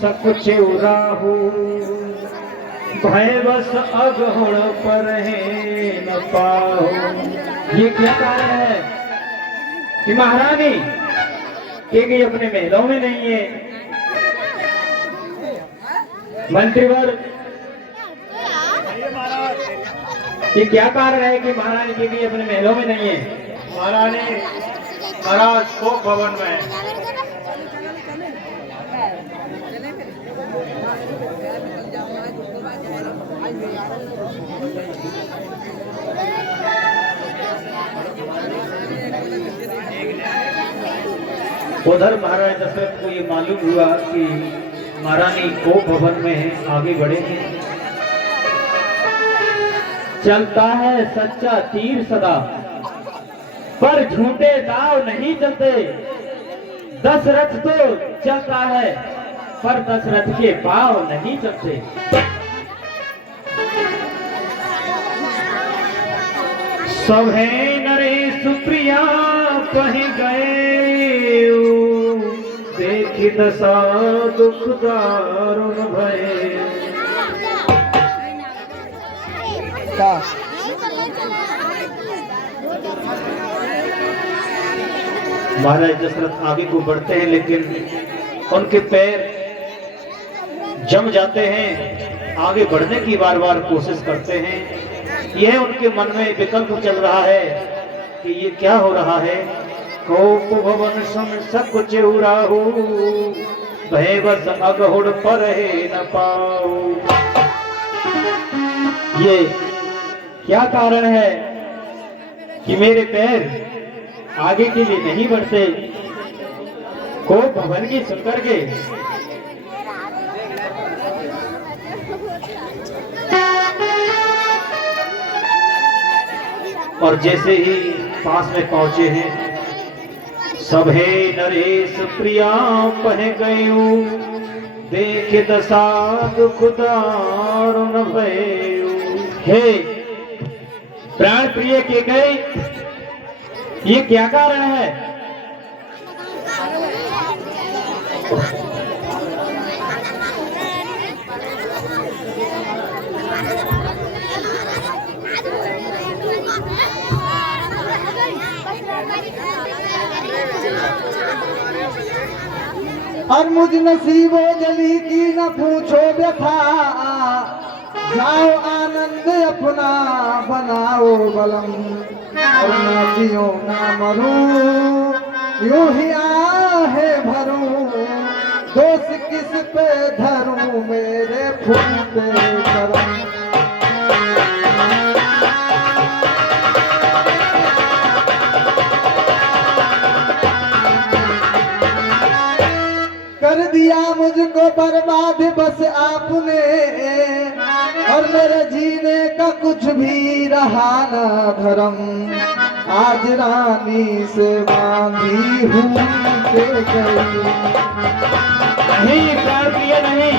सकुच उराहू भय बस अगहुण पर है न पाओ। ये क्या कारण है कि महारानी कि अपने महलों में नहीं है। मंत्रीवर ये क्या कारण है कि महारानी की अपने महलों में नहीं है। महारानी महाराज शोक भवन में। उधर महाराज दशरथ को ये मालूम हुआ कि महारानी को भवन में है, आगे बढ़ेंगे। चलता है सच्चा तीर सदा पर झूठे दाव नहीं चलते। दशरथ तो चलता है पर दशरथ के पांव नहीं चलते। सब है नरेश प्रिया कहीं गए देखी दशा दुख दारुण भये। महाराज दशरथ आगे को बढ़ते हैं लेकिन उनके पैर जम जाते हैं। आगे बढ़ने की बार बार कोशिश करते हैं। यह उनके मन में विकल्प चल रहा है कि ये क्या हो रहा है। कोप भवन सम सकुच उराहू भय बस अगहुड़ पर है न पाओ। ये क्या कारण है कि मेरे पैर आगे के लिए नहीं बढ़ते। को भवन की सुनकर के और जैसे ही पास में पहुंचे हैं सब है नरेश प्रिया पह गयू देख दशा दुख दारुण भयू। हे प्राण प्रिय के गए ये क्या कारण है। और मुझ नसीबो जली की न पूछो व्यथा। जाओ आनंद अपना बनाओ बलम और ना जियो ना मरूं यूं ही आहे भरूं। दोष किस पे धरूं मेरे फूटे करम। कर दिया मुझको बर्बाद बस आपने और मेरे जीने का कुछ भी रहा ना धर्म। आज रानी से बांधी हूँ के गई। नहीं प्राण प्रिय नहीं,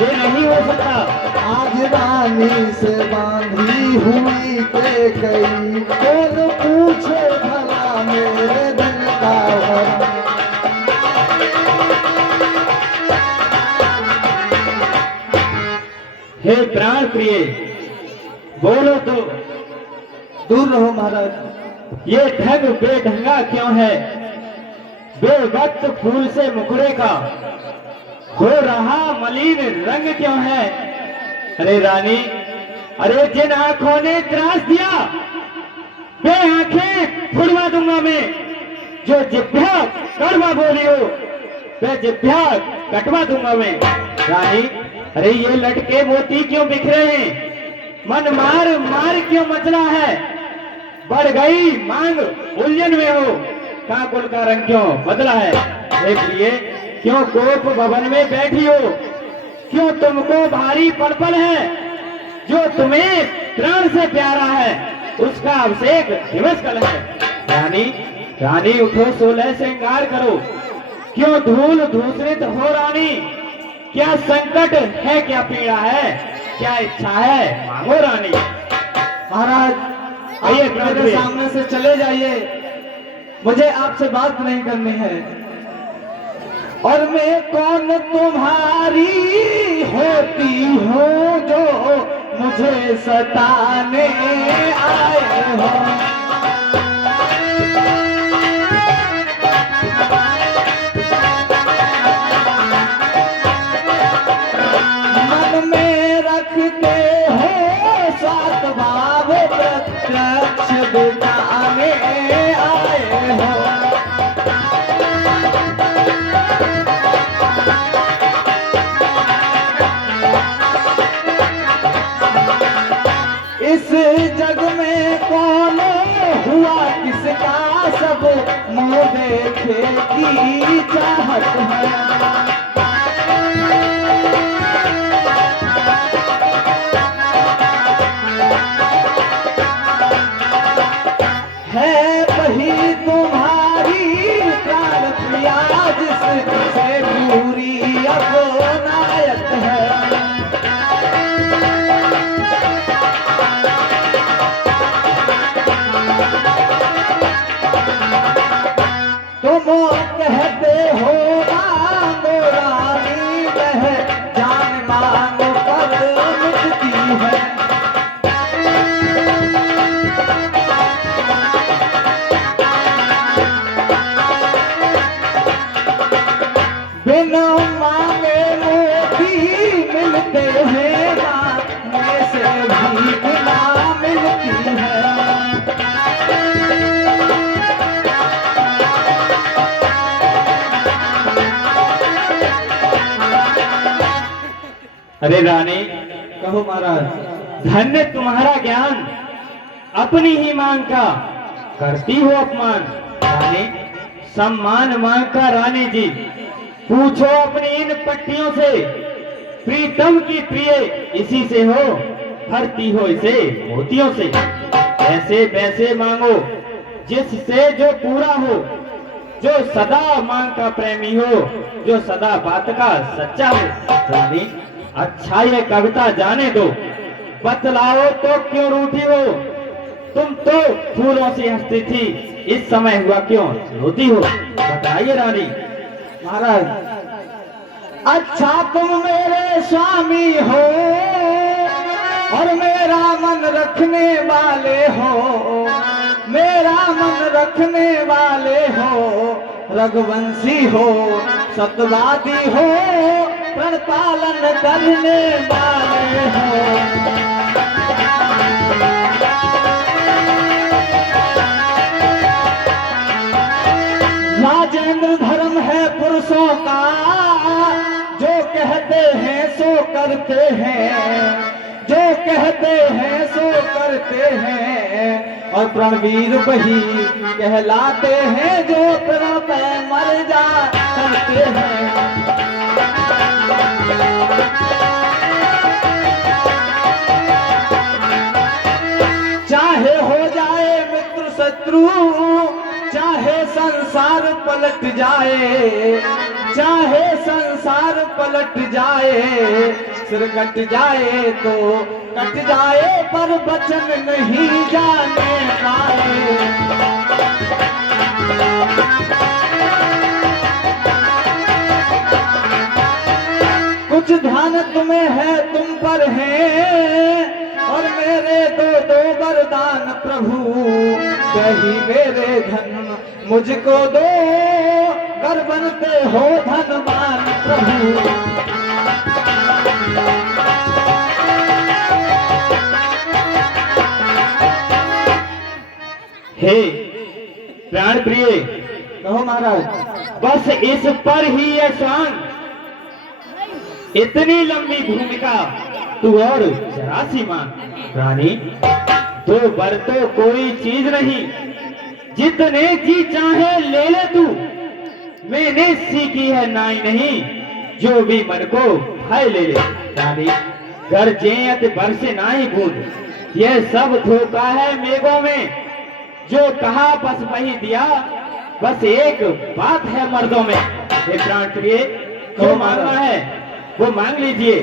ये नहीं हो सकता। आज रानी से बांधी हुई के गई। कौन पूछे भला मेरे दिल का भरम। हे प्राण प्रिय बोलो तो। दूर रहो महाराज। ये ढंग बेढंगा क्यों है। बेवक्त फूल से मुखड़े का हो रहा मलिन रंग क्यों है। अरे रानी, अरे जिन आंखों ने त्रास दिया वे आंखें फुड़वा दूंगा मैं। जो जिभ्या कड़वा बोली हो वे जिभ्या कटवा दूंगा मैं। रानी, अरे ये लटके मोती क्यों बिखरे हैं। मन मार मार क्यों मचला है। बढ़ गई मांग उलझन में हो। काकुल का रंग क्यों बदला है। इसलिए क्यों कोप भवन में बैठी हो। क्यों तुमको भारी पड़पड़ है। जो तुम्हें प्राण से प्यारा है उसका अभिषेक दिवस कल है। रानी, रानी उठो, सोलह श्रृंगार करो। क्यों धूल धूसरित हो रानी। क्या संकट है, क्या पीड़ा है, क्या इच्छा है, मांगो रानी। महाराज आइए मेरे सामने से चले जाइए। मुझे आपसे बात नहीं करनी है। और मैं कौन तुम्हारी होती हूँ जो मुझे सताने आए हो। मन में रखते हो सात भाव प्रत्यक्ष बिताने आए हो। इस जग में कौन हुआ किसका सब मुँह देखे की चाहत है वही तुम्हारी प्राण प्रिया जिससे पूरी अपनायत है। तुम कहते हो मांगो रानी वह जान मांगो पर मिटती है। बिन मांगे मोती मिलते हैं मांगने से भी बिना मिलती है। अरे रानी, कहो महाराज। धन्य तुम्हारा ज्ञान, अपनी ही मांग का करती हो अपमान। रानी, सम्मान मांग का रानी जी, पूछो अपनी इन पट्टियों से, प्रीतम की प्रिय इसी से हो, भरती हो इसे मोतियों से। ऐसे वैसे मांगो जिससे जो पूरा हो, जो सदा मांग का प्रेमी हो, जो सदा बात का सच्चा हो। रानी, अच्छा ये कविता जाने दो, बतलाओ तो क्यों रूठी हो। तुम तो फूलों से हंसती थी, इस समय हुआ क्यों रोती हो। बताइए रानी। महाराज, अच्छा तुम मेरे स्वामी हो और मेरा मन रखने वाले हो, मेरा मन रखने वाले हो। रघुवंशी हो, सतवादी हो, प्रण पालन करने वाले हो। राजेंद्र धर्म है पुरुषों का, जो कहते हैं सो करते हैं, जो कहते हैं सो करते हैं। और प्रणवीर वही कहलाते हैं जो प्रण पे मर जा करते हैं। चाहे हो जाए मित्र शत्रु, चाहे संसार पलट जाए, चाहे संसार पलट जाए। सिर कट जाए तो कट जाए पर वचन नहीं जाने पाए। कुछ ध्यान तुम्हें है तुम पर है, और मेरे दो दो वरदान प्रभु। कही मेरे धन मुझको दो, कर बनते हो धनवान प्रभु। हे प्राण प्रिय, कहो महाराज। बस इस पर ही ये स्वांग, इतनी लंबी भूमिका तू और जरा सी मांग। रानी, दो बर तो कोई चीज नहीं, जितने जी चाहे ले ले तू। मैंने सीखी है नाई नहीं, जो भी मन को भाई ले ले। रानी, घर जेयत बरसे नाई बूंद, यह सब धोखा है मेघों में। जो कहा बस वही दिया, बस एक बात है मर्दों में। हे प्राण प्रिय, जो मांगना है वो मांग लीजिए।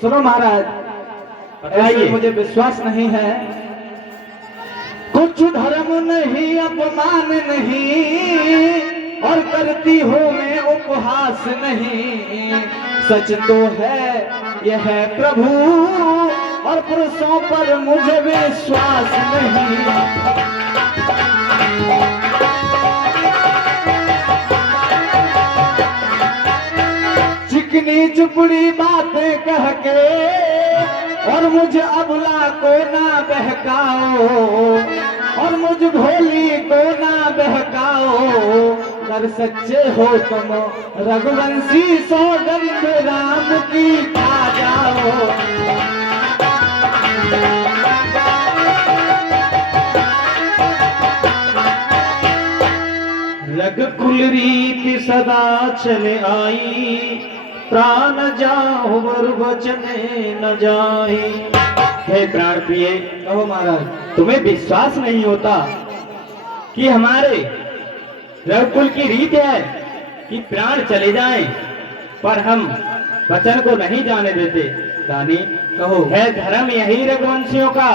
सुनो महाराज, ऐसे मुझे विश्वास नहीं है। कुछ धर्म नहीं, अपमान नहीं, और करती हूँ मैं उपहास नहीं, सच तो है यह है प्रभु, और पुरुषों पर मुझे विश्वास नहीं। चिकनी चुपड़ी बातें कह के और मुझे अबला को ना बहकाओ, और मुझ भोली को ना बहकाओ। अगर सच्चे हो तुम रघुवंशी, सौगंध राम की खा जाओ। रघुकुल रीति सदा चले आई, प्राण जाओ वर वचन न जाई। हे प्राण प्रिय, कहो महाराज, तुम्हें विश्वास नहीं होता कि हमारे रघुकुल की रीत है कि प्राण चले जाएं, पर हम वचन को नहीं जाने देते। रानी कहो। है धर्म यही रघुवंशियों का,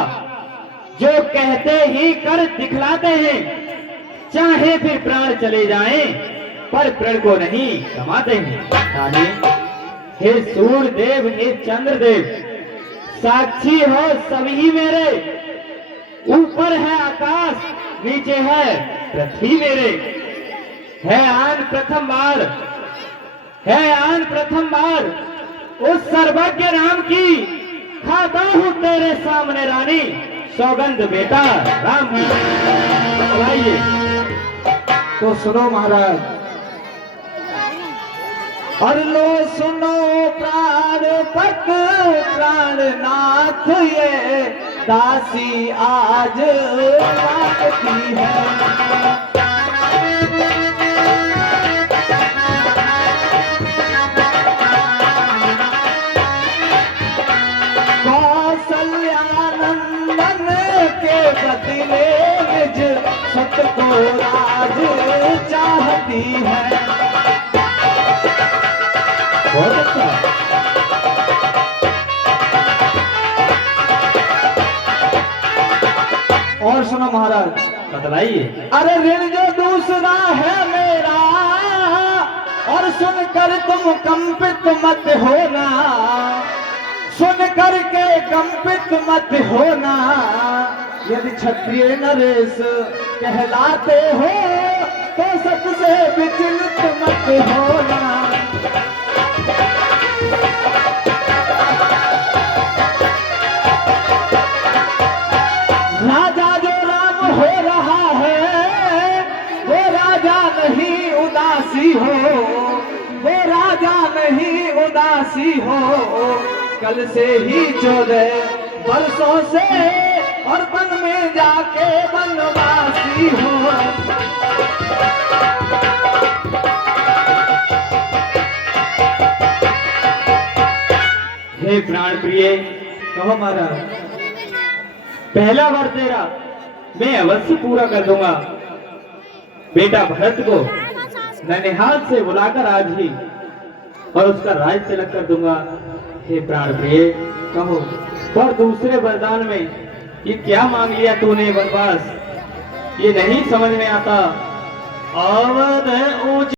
जो कहते ही कर दिखलाते हैं, चाहे फिर प्राण चले जाएं, पर प्रण को नहीं गमाते हैं। रानी, हे सूर्य देव, हे चंद्रदेव, साक्षी हो सभी मेरे, ऊपर है आकाश, नीचे है पृथ्वी मेरे। है आन प्रथम बार, है आन प्रथम बार उस सर्वज्ञ राम की, खाता हूं तेरे सामने रानी, सौगंध बेटा राम की। आइए तो सुनो महाराज, और लो सुनो प्राण पक प्राणनाथ, ये दासी आज मांगती है। कौशल्यानंदन के बदले निज सत को राज चाहती है। बहुत अच्छा। और सुनो महाराज, बतलाइए। अरे ऋण जो दूसरा है मेरा, और सुनकर तुम कंपित मत होना, सुन करके कंपित मत होना। यदि क्षत्रिय नरेश कहलाते हो, तो सत से विचलित मत होना। राजा जो राम हो रहा है, वो राजा नहीं उदासी हो, वो राजा नहीं उदासी हो। कल से ही 14 वर्षों से और वन में जाके वनवासी हो। हे प्राण प्रिय, कहो महाराज, पहला वर तेरा मैं अवश्य पूरा कर दूंगा। बेटा भरत को ननिहाल से बुलाकर आज ही और उसका राज तिलक कर दूंगा। हे प्राण प्रिय, कहो। और दूसरे वरदान में ये क्या मांग लिया तूने वनवास, ये नहीं समझ में आता। अवध ऊंच